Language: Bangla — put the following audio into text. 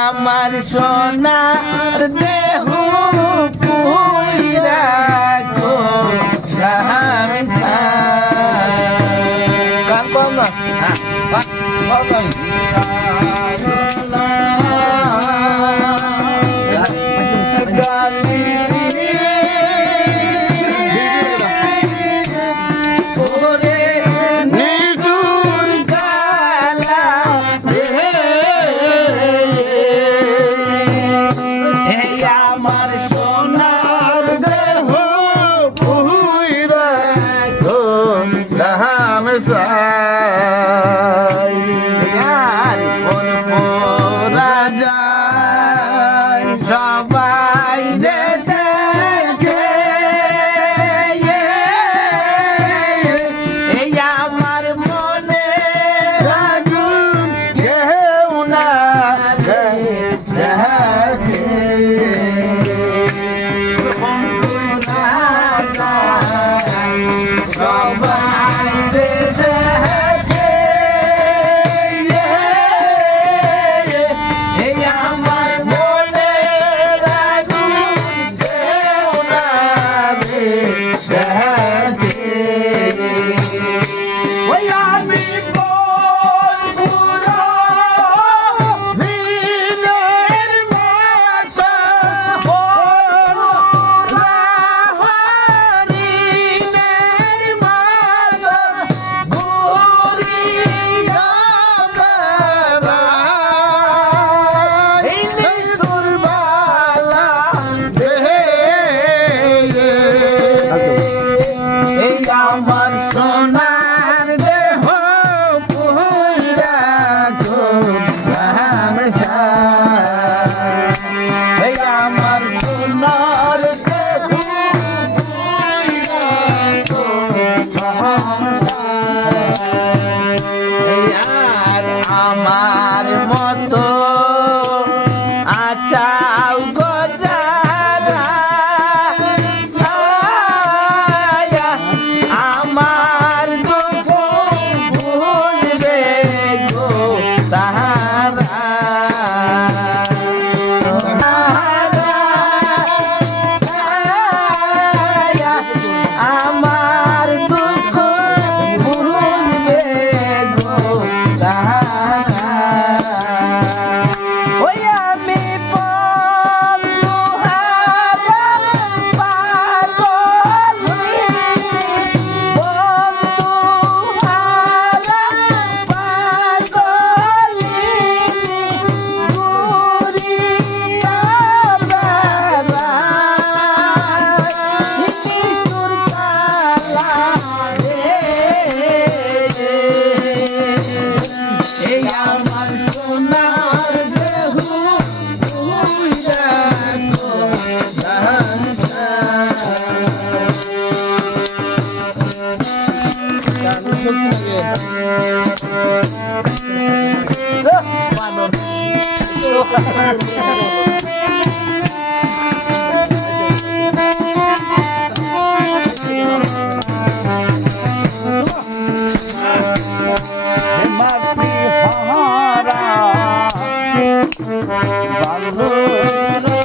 আমার সোনার দেহ পুইরা গো আমি গান কম না সবাই দেখে এই আমার মনে রাখুন কেউ না দেখে সবাই দেখে এই আমার মনে রাখুন কেউ না দেখে ওই আমি বলবো নীলের মাথা নীলের মাথা ঘুরিয়া এই নিষ্ঠুর বালা এই আমার সোনার দেহ পুইরা গো এই আমার সোনার দেহ পুইরা গো এই আর আমার মতো আচাও গো যারা আমার দুঃখ ভুলবে গো তাহারা আমার দুঃখ ভুলবে গো তাহারা ওই আমি এই আমার সোনার দেহ পুইরা গো মাটি হারা ভালো